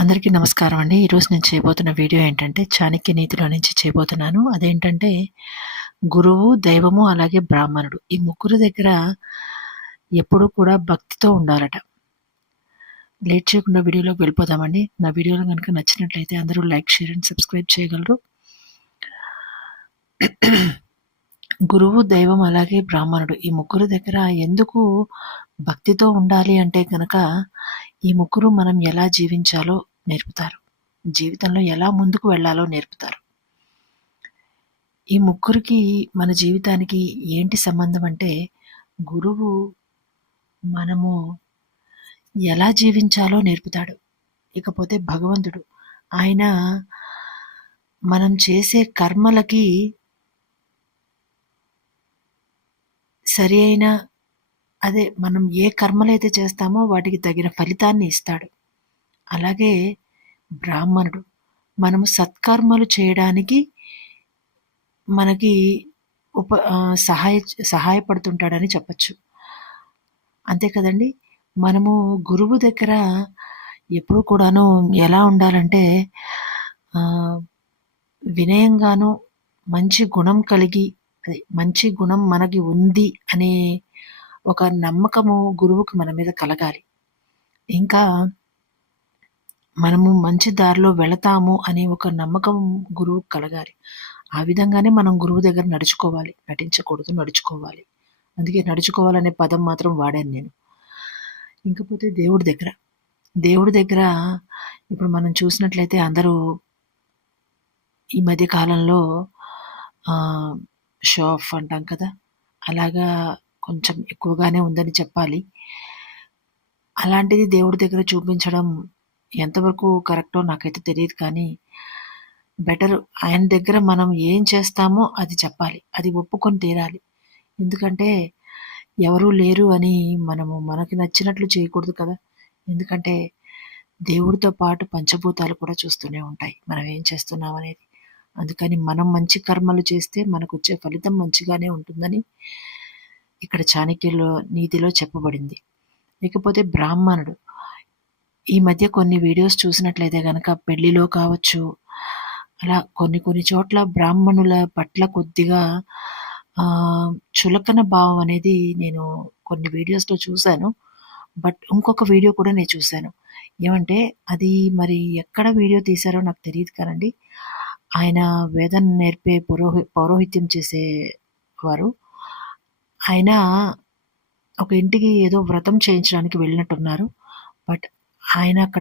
అందరికీ నమస్కారం అండి. ఈరోజు నేను చేయబోతున్న వీడియో ఏంటంటే, చాణక్య నీతిలో నుంచి చేయబోతున్నాను. అదేంటంటే, గురువు, దైవము అలాగే బ్రాహ్మణుడు. ఈ ముగ్గురు దగ్గర ఎప్పుడూ కూడా భక్తితో ఉండాలట. లేట్ చేయకుండా వీడియోలోకి వెళ్ళిపోదామండి. నా వీడియోలు గనుక నచ్చినట్లయితే అందరూ లైక్, షేర్ అండ్ సబ్స్క్రైబ్ చేయగలరు. గురువు, దైవం అలాగే బ్రాహ్మణుడు. ఈ ముగ్గురు దగ్గర ఎందుకు భక్తితో ఉండాలి అంటే గనక, ఈ ముగ్గురు మనం ఎలా జీవించాలో నేర్పుతారు. జీవితంలో ఎలా ముందుకు వెళ్ళాలో నేర్పుతారు. ఈ ముగ్గురికి మన జీవితానికి ఏంటి సంబంధం అంటే, గురువు మనము ఎలా జీవించాలో నేర్పుతాడు. ఇకపోతే భగవంతుడు, ఆయన మనం చేసే కర్మలకి సరి అయిన మనం ఏ కర్మలైతే చేస్తామో వాటికి తగిన ఫలితాన్ని ఇస్తాడు. అలాగే బ్రాహ్మణుడు, మనము సత్కర్మలు చేయడానికి మనకి సహాయపడుతుంటాడని చెప్పచ్చు. అంతే కదండి. మనము గురువు దగ్గర ఎప్పుడు కూడాను ఎలా ఉండాలంటే వినయంగాను, మంచి గుణం కలిగి, మంచి గుణం మనకి ఉంది అనే ఒక నమ్మకము గురువుకి మన మీద కలగాలి. ఇంకా మనము మంచి దారిలో వెళతాము అనే ఒక నమ్మకం గురువుకి కలగాలి. ఆ విధంగానే మనం గురువు దగ్గర నడుచుకోవాలి. నటించకూడదు, నడుచుకోవాలి. అందుకే నడుచుకోవాలనే పదం మాత్రం వాడాను నేను. ఇంకపోతే దేవుడి దగ్గర ఇప్పుడు మనం చూసినట్లయితే అందరూ ఈ మధ్య కాలంలో షో ఆఫ్ అంటాం కదా, అలాగా కొంచెం ఎక్కువగానే ఉందని చెప్పాలి. అలాంటిది దేవుడి దగ్గర చూపించడం ఎంతవరకు కరెక్టో నాకైతే తెలియదు. కానీ బెటర్ ఆయన దగ్గర మనం ఏం చేస్తామో అది చెప్పాలి, అది ఒప్పుకొని తీరాలి. ఎందుకంటే ఎవరూ లేరు అని మనకి నచ్చినట్లు చేయకూడదు కదా. ఎందుకంటే దేవుడితో పాటు పంచభూతాలు కూడా చూస్తూనే ఉంటాయి మనం ఏం చేస్తున్నాం అనేది. అందుకని మనం మంచి కర్మలు చేస్తే మనకు వచ్చే ఫలితం మంచిగానే ఉంటుందని ఇక్కడ చాణక్యుల నీతిలో చెప్పబడింది. ఇకపోతే బ్రాహ్మణుడు, ఈ మధ్య కొన్ని వీడియోస్ చూసినట్లయితే కనుక పెళ్లిలో కావచ్చు, అలా కొన్ని చోట్ల బ్రాహ్మణుల పట్ల కొద్దిగా చులకన భావం అనేది నేను కొన్ని వీడియోస్లో చూశాను. బట్ ఇంకొక వీడియో కూడా నేను చూశాను. ఏమంటే అది మరి ఎక్కడ వీడియో తీశారో నాకు తెలియదు కానండి. ఆయన వేదం నేర్పే పౌరోహిత్యం చేసేవారు. ఆయన ఒక ఇంటికి ఏదో వ్రతం చేయించడానికి వెళ్ళినట్టున్నారు. బట్ ఆయన అక్కడ